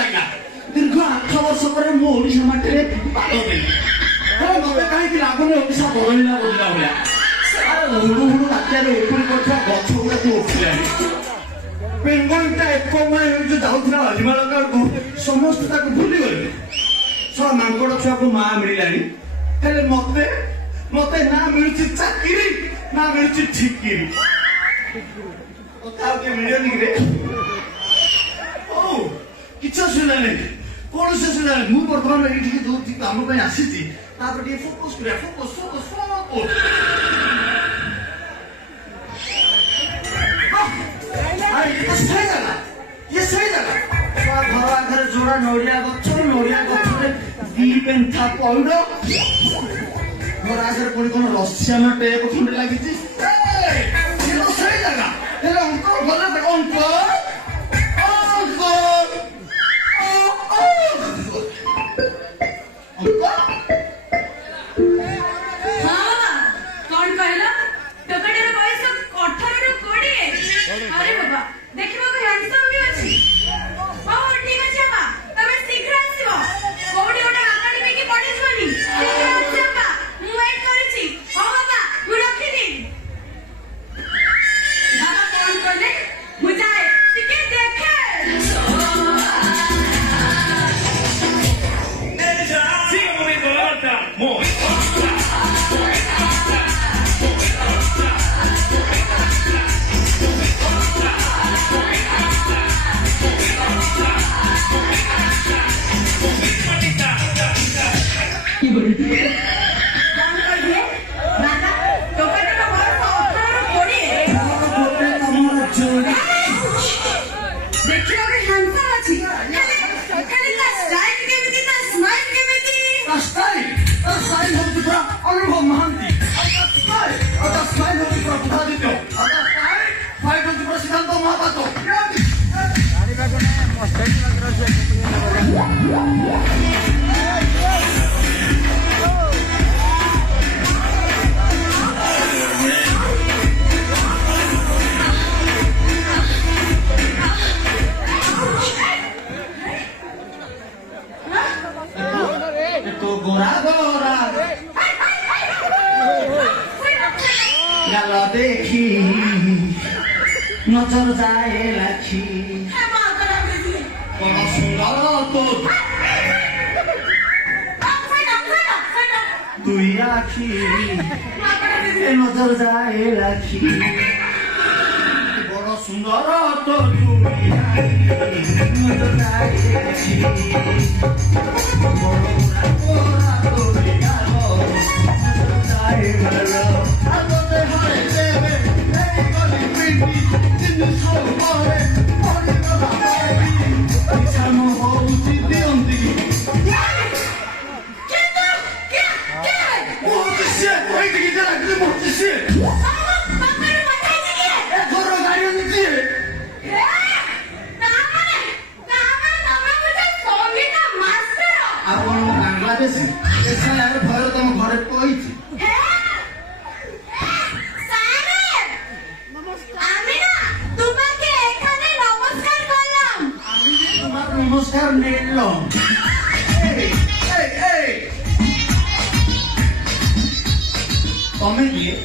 लगा दीर्घ 8 वर्ष पर मु ओडिशा माटी रे पाद देली मते कहीं लागुनी ओडिशा बदलिला बोलिला भलिया हुडु हुडु बात्या रे उपरी कोठा गछ गुडा को उठिलानी पेंगुइनटा एक माय जो जाउथला हिमालय को समस्त ताको भूली गले सब मांगड़ छुआ को मां मिलानी हेले मते मते ना मिलुची चाकरी ना मिलुची ठिकिरी कथा के मिलियनी रे ओ किछ सुना नै कोन से सुना मु वर्तमान एठी दोती काम पे आसीची तापर टी फोकस करे फोकस अरे ये सही जगह घर आगे जोड़ा नड़िया गछ रे दी पेंथा पौड़ घर आगे पुणी कौन रसियान टेप खंडे लगी सही जगह अनुभव महांती सिद्धांत महापातो तो गोरा गोरा गालो देखी नजर जाए लाखी बड़ा सुंदर तो दुई आखी नजर जाए लाखी बड़ा सुंदर तो दुई आखी नजर जाए लाखी बड़ा गोरा तो गालो नजर जाए लाखी भय तुम घरे कही नमस्कार नीलम तमें किए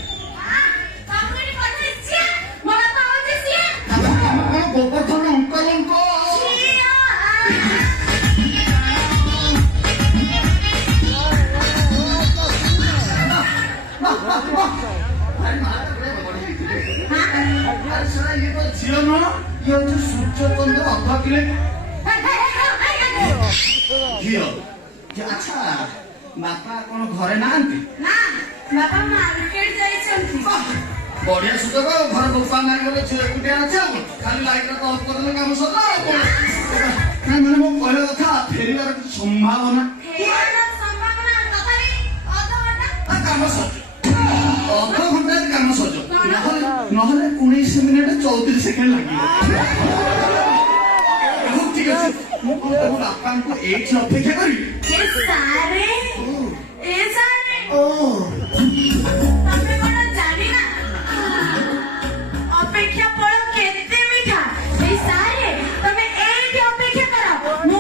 गोवर्धन अंकल ये तो झील न ये सूर्यचंद्र अधा किले झील अच्छा बापा कौन घरे नांती ना बापा मार्केट जाइछंती बढ़िया सुযোগ घर गोपा ना गले झील कुटिया আছে खाली लाइट तो ऑफ कर देले काम सरला ना माने मो कहले कथा फेरिबार କିଛି संभावना तथापि काम सज अध घंटा काम सज नहले 19 मिनिट 34 सेकेंड लागियो ठीक আছে मो बापा को एट अपेक्षा करी ए सारे ओ तमे कोन जानि ना अपेक्षा पड़ केते मिठा ए सारे तमे एट अपेक्षा करो मु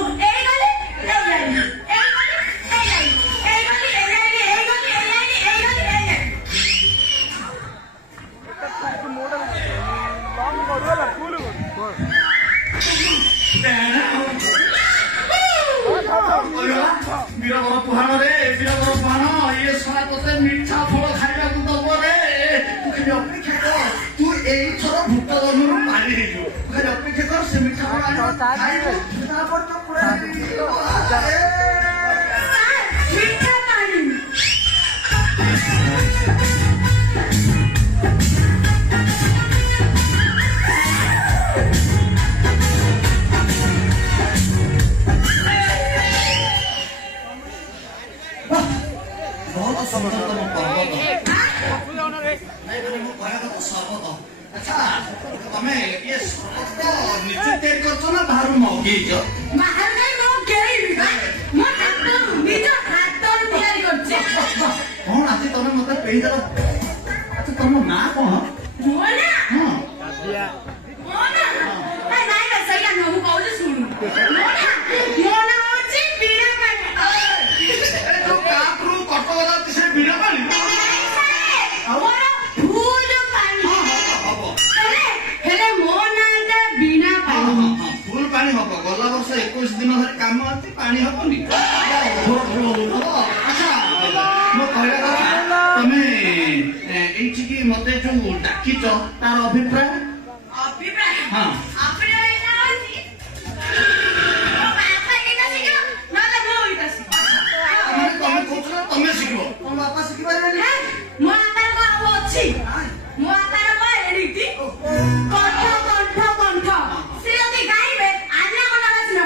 ବୀରବର ପୁହାଣ ରେ ବୀରବର ପୁହାଣ ଇଏ ଶଳା ତତେ ମିଠା ଫଳ ଖାଇବାକୁ ଦବ ରେ ତୁ ଖାଲି ଅପେକ୍ଷା କର ତୁ ଏଇଥର ଭୂତ ଜନ୍ମରୁ ପାରି ହେଇଯିବୁ ତୁ ଖାଲି ଅପେକ୍ଷା କର ସେ ମିଠା ଫଳ ଆଣିବ ଖାଇବୁ ତାପରେ ତ ପୁରା ସାର୍ ମିଠା ପାଣି ବହୁତ ସୁନ୍ଦର ତମ ପର୍ବତ ଆଚ୍ଛା ତମେ ଇଏ ସର୍ବତ ନିଜେ ତିଆରି କରୁଛ ନା ବାହାରୁ ମଗେଇଛ ବାହାର ନାହିଁ ମୁଁ କେହି ମୋ ହାତରୁ ନିଜ ହାତରୁ ତିଆରି କରୁଛି କଣ ଆଜି ତମେ ମତେ କହିଦେଲ ଆଚ୍ଛା ତମ ନାଁ କଣ ମୋ ନା ହଁ ମୋ ନା ନାଇଁ ନା ସେଇଟା ନୁହଁ ମୁଁ କହୁଛି ଶୁଣୁ ମୋ ନା ହଉଛି ବୀଣା ପାଣି ଯୋଉ କାପରୁ କଟକ ଯାଉଛି ସେ ବୀଣା ପାଣି ମୋର ଫୁଲ ପାଣି ହବ ହେଲେ ମୋ ନାଁଟା ବୀଣା ପାଣି ଫୁଲ ପାଣି ହବ ଗଲା ବର୍ଷ 21 ଦିନ ଧରି କାମ ଅଛି ପାଣି ହବନି ଆଚ୍ଛା ମୋ କହିବା କଥା ତମେ ଏଇଠିକି ମତେ ଯୋଉ ଡାକିଛ ତାର ଅଭିପ୍ରାୟ ଅଭିପ୍ରାୟ ହଁ ଅଭିପ୍ରାୟ ଏଇଟା ହଉଛି ମୋ ବାପା ଏଇଟା ଶିଖ ନହେଲେ ମୁଁ ଏଇଟା ଶିଖ ମାନେ ତମେ କହୁଛ ନା ତମେ ଶିଖିବ ତମ ବାପା ଶିଖିପାରିବେନି ମୋ ବାପାର କଣ ଆଉ ଅଛି ମୋ ବାପାର କଣ ଏଡ଼ିଟି କଣ୍ଠ କଣ୍ଠ କଣ୍ଠ ସେ ଯଦି ଗାଇବେ ଆଜ୍ଞା କଣ୍ଠ ବାସିନ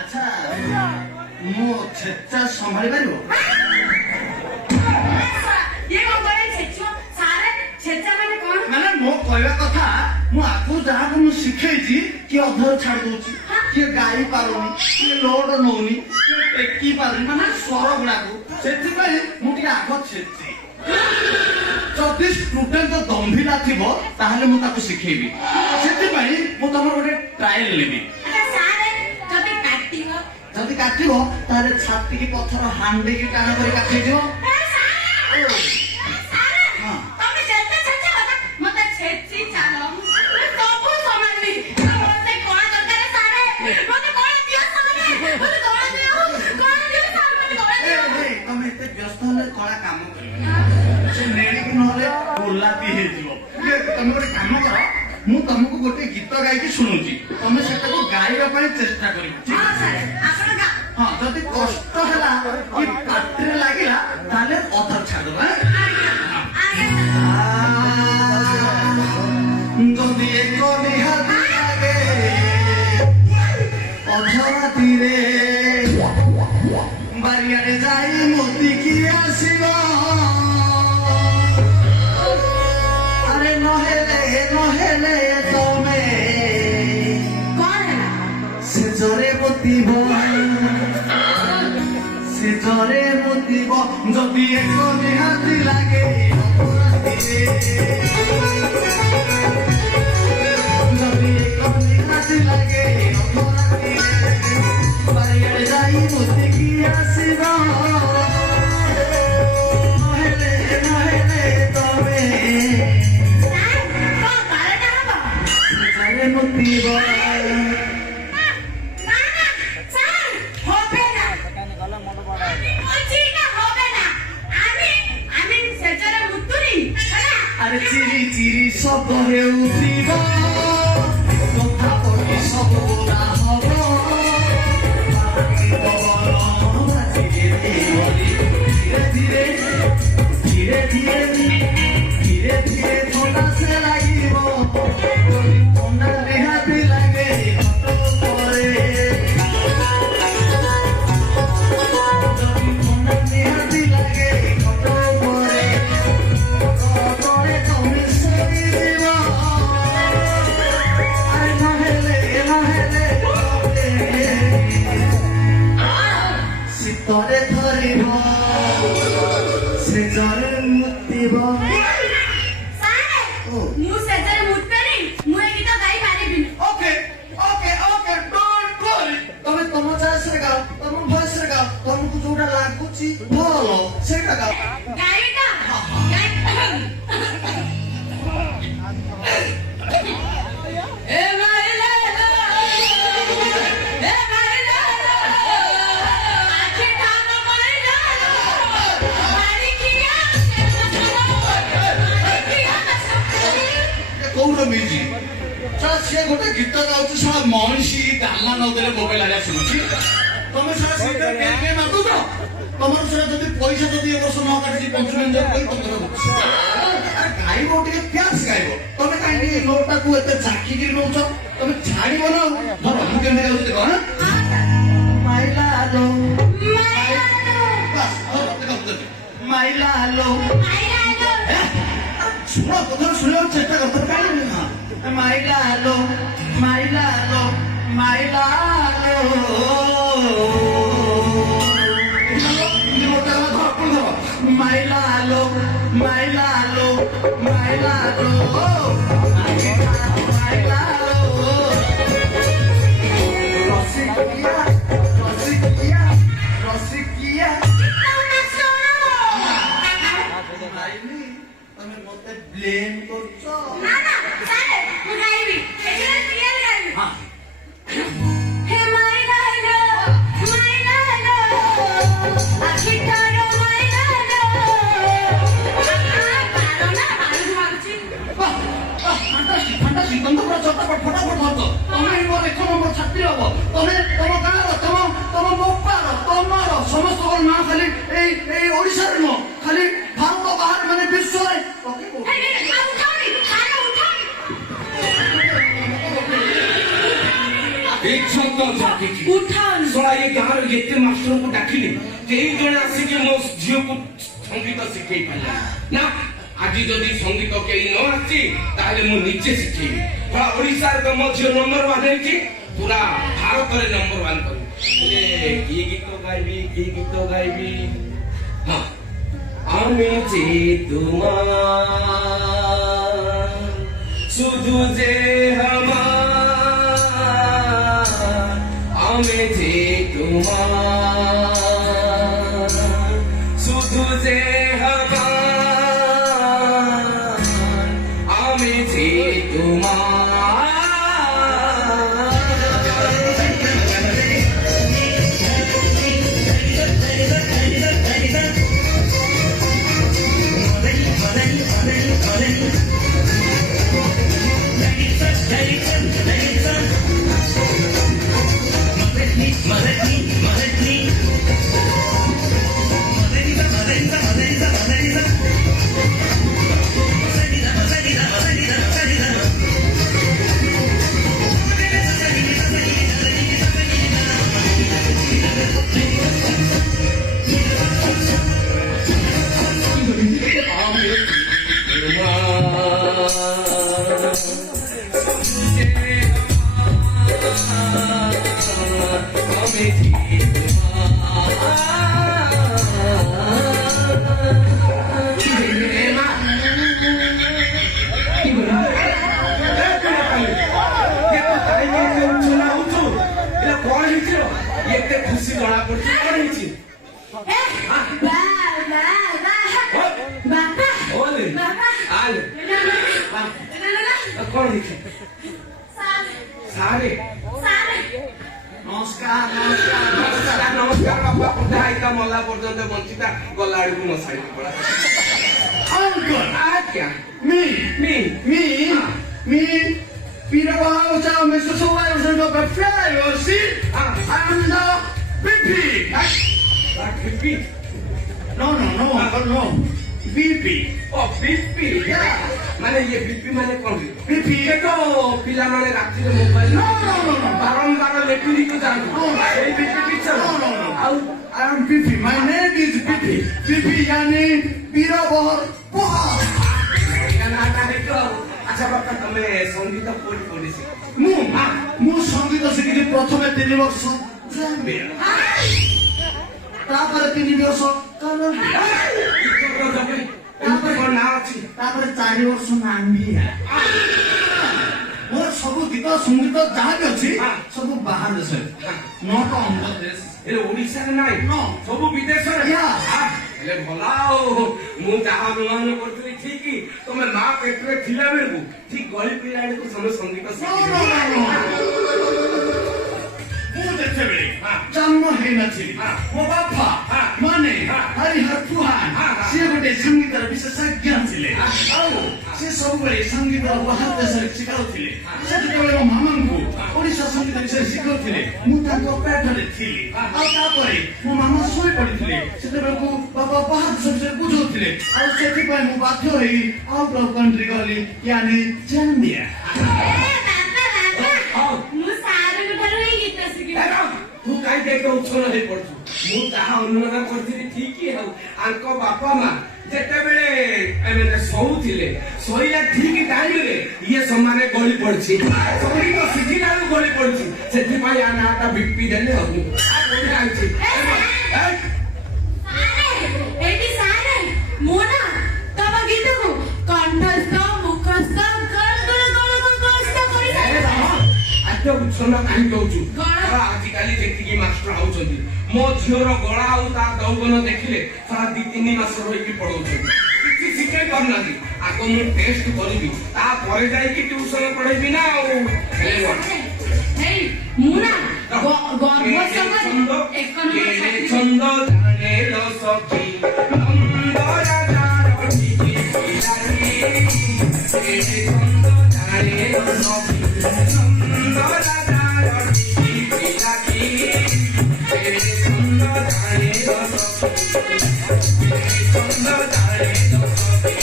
ଆଚ୍ଛା ମୁଁ ଛେଚା ସମ୍ଭାଳି ପାରିବ ମାନେ ମୋ କହିବା କଥା ମୁଁ ଆଗରୁ ଯାହାକୁ ମୁଁ ଶିଖେଇଛି କିଏ ଅଧର ଛାଡି ଦଉଛି କିଏ ଗାଇ ପାରୁନି କିଏ ଲୋଡ ନଉନି କିଏ ଟେକି ପାରୁନି ମାନେ ସ୍ୱର ଗୁଡାକୁ ସେଥିପାଇଁ ମୁଁ ଟିକେ ଆଗ ଛେଚି ଯଦି ଷ୍ଟୁଡେଣ୍ଟ ଦମ୍ଭିଲା ଥିବ ତାହେଲେ ମୁଁ ତାକୁ ଶିଖେଇବି ସେଥିପାଇଁ ମୁଁ ତମର ଗୋଟେ ଟ୍ରାଏଲ ନେବି ଯଦି କାଟିବ ତାହେଲେ ଛାତିକି ପଥର ହାଣ୍ଡିକି ଟାଣ କରି କାଟିଯିବ ତମେ ଏତେ ବ୍ୟସ୍ତ ହେଲେ କଳା କାମ କରିବ ସେ ନେଳିକି ନହେଲେ ଗୋଲାପି ହେଇଯିବ ତମେ ଗୋଟେ କାମ କର ମୁଁ ତମକୁ ଗୋଟେ ଗୀତ ଗାଇକି ଶୁଣୁଛି ତମେ ସେଟାକୁ ଗାଇବା ପାଇଁ ଚେଷ୍ଟା କରିବ ହଁ ଯଦି କଷ୍ଟ ହେଲା କି ପାଟିରେ ଲାଗିଲା ତାହେଲେ ଅଧର ଛାଡିଦବ ଯଦି ଏକ ନିହାତି ଲାଗେ ଅଧରାତିରେ ବାରିଆଡେ ଯାଇ ମୋତିକି ଆସିବ ଆରେ ନହେଲେ ତମେ ସେଜରେ ମୁତିବ ଯଦି ଏକ ନିହାତି ଲାଗେ ଯଦି ଏକ ନିହାତି ଲାଗେ ବାରିଆଡେ ଯାଇ ମୋତିକି ଆସିବ ନହେଲେ ତମେ ସେଜରେ ମୁତିବ আরে চিরি চিরি শব্দ হেউথিব কথা বলি সব গোলা হব ধীরে ধীরে ধীরে ধীরে ধীরে ধীরে ঠোঁটা সে লাগিব ঠোঁটা রেহাতি লাগে পরে ঠোঁটা রেহাতি লাগে পরে শীতরে ধরিব সেজরে মুতিব ମୁଁ ସେଜରେ ମୁତେନି ମୁଁ ଏ ଗୀତ ଗାଇ ପାରିବିନି ଓକେ ସାର୍ ସିଏ ଗୋଟେ ଗୀତ ଗାଉଛି ସାର୍ ମଇଁଷି ଡାଲମା ନଦେଲେ ମୋବାଇଲ ଆଣିବା ଶୁଣୁଛି ତମେ ସାର୍ ସେଇଟା କେହି ମାଗୁଛ ତମର ସେଟା ଯଦି ପଇସା ଯଦି ଏ ବର୍ଷ ନ କାଟିଛି ପଞ୍ଚମେଞ୍ଜ ଗାଇବ ଟିକେ ପ୍ୟାସ୍ ଗାଇବ ତମେ କାହିଁକି ଏ ନୋଟଟାକୁ ଏତେ ଚାକିରି ନଉଛ ତମେ ଛାଡ଼ିବ ନା ଧର ମୁଁ କେମିତି ଗାଉଛି କଣ ମାଇଲା ଆଲୋ ମାଇଲା ଆଲୋ ଶୁଣ କଥା ଶୁଣିବାକୁ ଚେଷ୍ଟା କରୁଛ କାହିଁକି ନା ମାଇଲା ଆଲୋ ମାଇଲା ଆଲୋ ମାଇଲା ଆଲୋ ମାଇଲା ଆଲୋ ମାଇଲା ଆଲୋ ମାଇଲା ଆଲୋ ମାଇଲା ଆଲୋ ରସିକିଆ ରସିକିଆ ରସିକିଆ ମାଇଲି ତମେ ମତେ ବ୍ଲେମ କରୁଛ ନା ନା ସାରେ ମୁଁ ଗାଇବି ଏଥିରେ କ୍ଲିୟର ଗାଇବି ହଁ হে মাইলা গো মাইলা গো আখিটার মাইলা গো পারো না মানুষ মাগুছি fantastic ତମେ ପୁରା ଚଟାପଟ ଫଟାଫଟ ଧରଛ ତମେ ହିଁ ମୋର 1 ନମ୍ବର ଛାତ୍ରୀ ହବ ତମେ ତମ ଗାଁର ତମ ମୋପାର ତମର ସମସ୍ତଙ୍କର ନାଁ ଖାଲି ଏଇ ଓଡ଼ିଶାରେ ନୁହଁ ଖାଲି ଭାରତ ବାହାରେ ମାନେ ବିଶ୍ୱରେ হে হে উঠানি খানা উঠানি एक शब्द जाकिछि উঠান सोळा ये गाँव एते मास्टर को डाकिले केई जण आसी के मो झियो को संगीत शिखै पाला ना आज जदि संगीत केई न आछि ताले मु निजे शिखेबी पूरा ओडिसा रे मो झियो नंबर 1 हेछि पूरा भारत रे नंबर 1 करी ए की गीत गाइबी हां আমি যে তোমার শুধু যে আমার আমি যে তোমার শুধু যে আমার আমি যে তোমার खुशी जଣା पड़ती कौन ହେଇଛି ଏ ବା ବା ବା ବାପା ओले ବାପା आले कौन ହେଇଛି ସାରେ सारे ସାରେ ନମସ୍କାର ନମସ୍କାର नमस्कार बापा पुटा आइता मला पर्यंत बंचिता गला आडू म साइड पडा अंकल आ क्या मी मी me Peter Bahausa, Mr. Solar, and the Fly, you see? I am the BP. That repeat. No. BP. Oh, BP. Yeah. माने ये बीपी माने कौन BP. ये तो पिला माने रात्रि रे मोबाइल No. बारंबार लेपिरी को जान ए BP picture No. I am BP. My name is BP. BP यानी Peter Bahausa. अच्छा बापा तमे संगीत कोडी कोडी से ମୁଁ ସଙ୍ଗୀତ ଶିଖିଲି ପ୍ରଥମେ 3 ବର୍ଷ ଜାମ୍ବିଆ ତାପରେ 3 ବର୍ଷ କଲମ୍ବିଆ कोन ना अछि ତାପରେ 4 ବର୍ଷ ନାମ୍ବିଆ ମୋର ସବୁ ଗୀତ ସଙ୍ଗୀତ ଯାହା ବି ଅଛି ସବୁ ବାହାର ଦେଶରେ ନଟ ଅଣ୍ଡର ଦେଶ ए ओडिसा रे नाही No. सब विदेश रे Yeah. ले भलाओ मु जहा अनुमान करथि ठीक तमे ना पेटरे खिला बेरबू ठीक गली पिलाडे को समय संगीत No. ମୁଁ ଯେତେବେଳେ ଜନ୍ମ ହେଇନଥିଲି ମୋ ବାପା ମାନେ ହରିହର ପୁହାନ ସିଏ ଗୋଟେ ସଙ୍ଗୀତର ବିଶେଷଜ୍ଞ ଥିଲେ ଆଉ ସେ ସେ ସବୁବେଳେ ସଙ୍ଗୀତର ବାହାର ଦେଶରେ ଶିଖାଉଥିଲେ ସେ ଯେତେବେଳେ ମୋ ମାମାଙ୍କୁ ଓଡ଼ିଶା ସଙ୍ଗୀତ ବିଷୟରେ ଶିଖାଉଥିଲେ ମୁଁ ତାଙ୍କ ପେଟରେ ଥିଲି ଆଉ ତାପରେ ମୋ ମାମା ଶୋଇ ପଡ଼ିଥିଲେ ସେତେବେଳକୁ ବାବା ବାହାର ଦେଶ ବିଷୟରେ ବୁଝାଉଥିଲେ ଆଉ ସେଥିପାଇଁ ମୁଁ ବାଧ୍ୟ ହୋଇ ଆଉଟ୍ ଅଫ୍ କଣ୍ଟ୍ରି ଗଲି ୟାନି ଜାମ୍ବିଆ ମୁଁ ସାରଙ୍କ ଠାରୁ ହିଁ ଗୀତ ଶିଖିବି ତୁ କାହିଁକି ଏତେ ଉଚ୍ଛନ୍ନ ହେଇ ପଡୁଛୁ ମୁଁ ଯାହା ଅନୁମାନ କରିଥିଲି ଠିକ ଆଉ ଆଙ୍କ ବାପା ମା ଯେତେବେଳେ ଏମାନେ ଶୋଉଥିଲେ ଶୋଇଲା ଠିକ ଟାଇମରେ ଇଏ ସମାନେ ଗଳି ପଡିଛି ସଙ୍ଗୀତ ଶିଖିଲା ବେଳକୁ ଗଳି ପଡିଛି ସେଥିପାଇଁ ଆ ନାଁଟା ବିପି ଦେଲେ ଆଉ କୋଉଠି ଆଣିଛି ଏଇଠି ସାରେ ମୁଁ ନା ତମ ଗୀତକୁ କଣ୍ଠସ୍ଥ ମୁଖସ୍ଥ ଏତେ ଉଚ୍ଛନ୍ନ କାହିଁକି ହଉଛୁ ଗଳା। ଆଜିକାଲି ଯେତିକି ମାଷ୍ଟର ଆଉଛନ୍ତି ମୋ ଝିଅର ଗଳା ଆଉ ତା ଦୌଗନ ଦେଖିଲେ ସାରା 2-3 ମାସ ରହିକି ପଢଉଛନ୍ତି କିଛି ଶିଖେଇ ପାରୁନାହାନ୍ତି ଆଗ ମୁଁ ଟେଷ୍ଟ କରିବି ତାପରେ ଯାଇକି ଟ୍ୟୁସନ ପଢେଇବି ନା ଆଉ ହେଇ ମୁଁ ନା ଗର୍ଭ ସଙ୍ଗରେ ଏକ ନମ୍ବର ଛନ୍ଦ ଜାଣେ ଲ ସଖୀ ନନ୍ଦ ରାଜାର ଟିକି ପିଲାଟି ଛନ୍ଦ ଜାଣେ ଲ ସଖୀ ନନ୍ଦ ରାଜାର ଟିକି ପିଲାଟି ଛନ୍ଦ ଜାଣେ ଲ ସଖୀ ଛନ୍ଦ ଜାଣେ ଲ ସଖୀ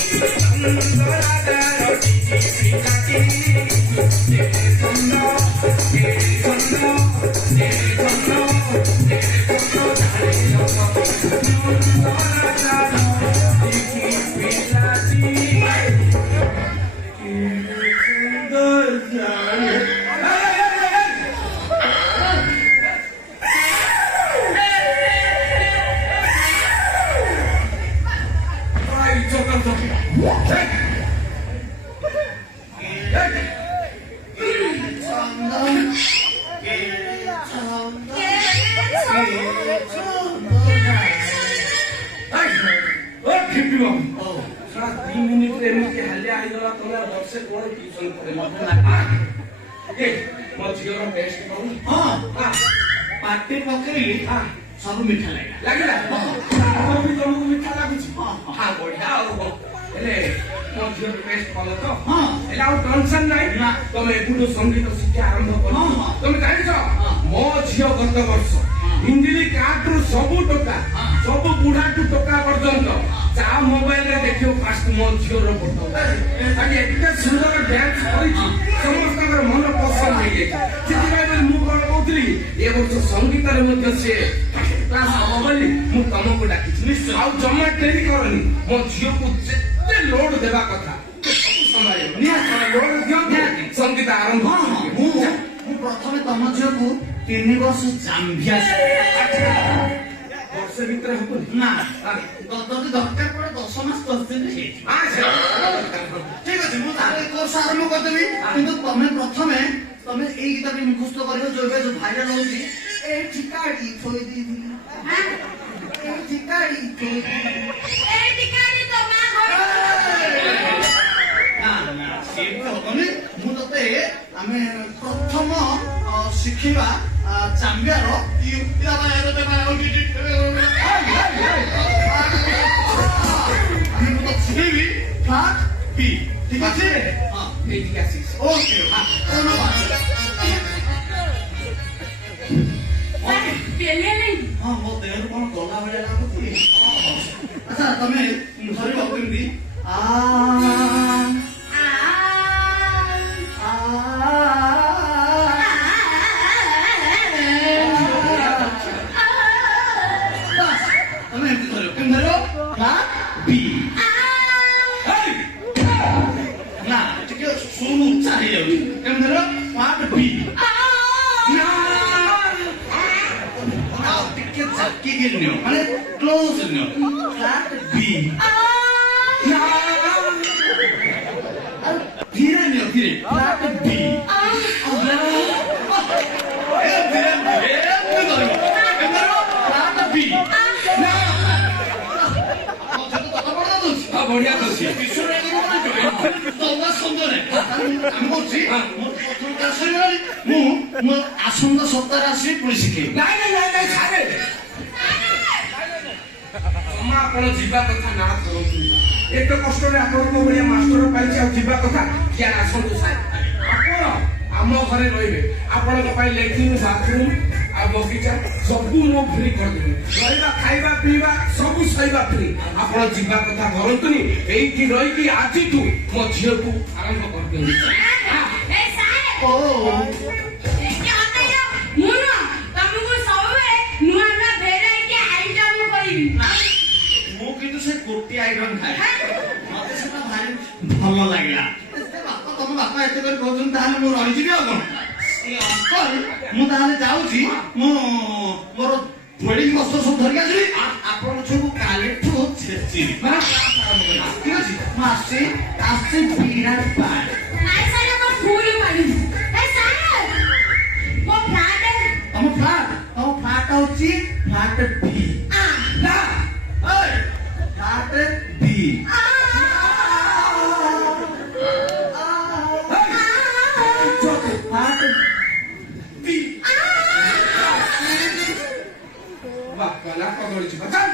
ନନ୍ଦ ରାଜାର ଟିକି ପିଲାଟି ଛନ୍ଦ ମୋ ଝିଅର ଟେଷ୍ଟ କରୁ ପାଟି ପକେଇଲି ସବୁ ମିଠା ଲାଗିଲା ଲାଗିଲା ତମକୁ ମିଠା ଲାଗୁଛି ହଁ ବଢିଆ ଆଉ ହେଲେ ମୋ ଝିଅର ଟେଷ୍ଟ ଭଲ ତ ହଁ ହେଲେ ଆଉ ଟେନସନ ନାହିଁ ନା ତମେ ଏଠୁ ସଙ୍ଗୀତ ଶିକ୍ଷା ଆରମ୍ଭ କର ତମେ ଜାଣିଛ ମୋ ଝିଅ ଗତ ବର୍ଷ ହିନ୍ଦୀ କାର୍ଡରୁ ସବୁ ଟୋକା ସବୁ ବୁଢାଠୁ ଟୋକା ପର୍ଯ୍ୟନ୍ତ ଯାହା ମୋବାଇଲରେ ଦେଖିବ ଫାଷ୍ଟ ମୋ ଝିଅର ଫଟୋ ଆଜି ଏତେ ସୁନ୍ଦର ଡ୍ୟାନ୍ସ କରିଛି ସମସ୍ତଙ୍କର ମନ ପସନ୍ଦ ହେଇଯାଇଛି ସେଥିପାଇଁ ବୋଲି ମୁଁ କଣ କହୁଥିଲି ଏ ବର୍ଷ ସଙ୍ଗୀତରେ ମଧ୍ୟ ସେ କ୍ଲାସ ହବ ବୋଲି ମୁଁ ତମକୁ ଡାକିଛି ନିଶ୍ଚୟ ଆଉ ଜମା ଡେରି କରନି ମୋ ଝିଅକୁ ଯେତେ ଲୋଡ ଦେବା କଥା ସବୁ ସମ୍ଭାଳିବ ନିହାତି ଲୋଡ ଦିଅ ନିହାତି ସଙ୍ଗୀତ ଆରମ୍ଭ ମୁଁ ପ୍ରଥମେ ତମ ଝିଅକୁ 3 ବର୍ଷ ଜାମ୍ବିଆ ବର୍ଷ ଭିତରେ ହବନି ନା ଯଦି ଦରକାର ପଡେ 10 ମାସ 10 ଦିନ ହେଇଯିବ ଠିକ ଅଛି ମୁଁ ତାହେଲେ କୋର୍ସ ଆରମ୍ଭ କରିଦେବି କିନ୍ତୁ ତମେ ପ୍ରଥମେ ତମେ ଏଇ ଗୀତଟି ମୁଖସ୍ଥ କରିବ ଯୋଉ ଏବେ ଯୋଉ ଭାଇରାଲ ହଉଛି ଏଇଠି କାଢି ଥୋଇ ଦେଇଥିଲି ଏଇଠି କାଢି ଥୋଇ ନା ସେମିତି ହବନି ମୁଁ ତତେ ଆମେ ପ୍ରଥମ ଶିଖିବା ଚାମ୍ବିଆର ମୁଁ ତ ଶିଖେଇବି ଫ୍ଲାଟ୍ ପି ଠିକ ଅଛି ଏଇଠିକି ଆସିଛି ଓକେ ହଁ ମୋ ଦେହରୁ କଣ ଗଲା ଭଳିଆ ଲାଗୁଛି ଆଚ୍ଛା ତମେ ଧରିବ କେମିତି ତମେ ଏମିତି ଧରିବ କେମିତି ଧରିବ ଫ୍ଲାଟ୍ ପି ନା ଟିକେ ସୁର ଉଚ୍ଚା ହେଇଯାଉଛି କେମିତି ଧରିବ ଫ୍ଲାଟ୍ ପି ଟିକେ ଜାକିକି ନିଅ ମାନେ କ୍ଲୋଜ ନିଅ ଫ୍ଲାଟ୍ ବି ଧୀରେ ନିଅ ଧୀରେ ଫ୍ଲାଟ୍ ବି ବଢିଆ କରୁଛି ମୁଁ ଆସନ୍ତା ସପ୍ତାହରେ ଆସିବି ପୁଣି ଶିଖେଇବି ନାଇଁ ନାଇଁ ନାଇଁ ନାଇଁ ଛାଡେ ଜମା ଆପଣ ଯିବା କଥା ନା କରନ୍ତୁ। ଏତେ କଷ୍ଟରେ ଆପଣଙ୍କ ଭଳିଆ ମାଷ୍ଟର ପାଇଛି ଆଉ ଯିବା କଥା କିଏ ଆସନ୍ତୁ ସାର୍। ଆପଣ ଆମ ଘରେ ରହିବେ, ଆପଣଙ୍କ ପାଇଁ ଲାଟ୍ରିନ୍ ବାଥରୁମ୍ ଆଉ ବଗିଚା ସବୁ ମୁଁ ଫ୍ରି କରିଦେବି। ରହିବା ଖାଇବା ପିଇବା ସବୁ ସହିବା ଫ୍ରି। ଆପଣ ଯିବା କଥା କରନ୍ତୁନି, ଏଇଠି ରହିକି ଆଜିଠୁ ମୋ ଝିଅକୁ ଆରମ୍ଭ କରିଦିଅନ୍ତୁ। ଏ ସାର୍ ଓ ଏ ଅନାଇଲ ମୁଁ ନୁହଁ ତମକୁ ସବୁବେଳେ ନୂଆ ନୂଆ ଭେରାଇଟି ଆଇଟମ କହିବି। ମୁଁ କିନ୍ତୁ ସେ ଗୋଟିଏ ଆଇଟମ ଖାଏ, ମତେ ସେଟା ଭାରି ଭଲ ଲାଗିଲା। ତମ ବାପା ଏତେ କରି କହୁଛନ୍ତି ତାହେଲେ ମୁଁ ରହିଯିବି ଆଉ କଣ। ଅଙ୍କଲ ମୁଁ ତାହେଲେ ଯାଉଛି, ମୁଁ ମୋର ୱେଡିଂ ବସ୍ତ୍ର ସବୁ ଧରିକି ଆସିବି, ଆପଣଙ୍କ ଛୁଆକୁ କାଲିଠୁ ଛେଚିବି। ଠିକ ଅଛି ମୁଁ ଆସିଛି ଆସିଛି ବିରାଟ ପାର୍ଟ। ନାଇଁ ସାର୍ ଆପଣ ଭୁଲ ମାରିବି। ଏ ସାର୍ ମୋ ଫ୍ଲାଟ୍ ତମ ଫ୍ଲାଟ ହଉଛି ଫ୍ଲାଟ ବି। ନା ଫ୍ଲାଟ ବି। ଫ୍ଲାଟ ବାପା ନା କଦଳୀ ଯିବା ଚାଲ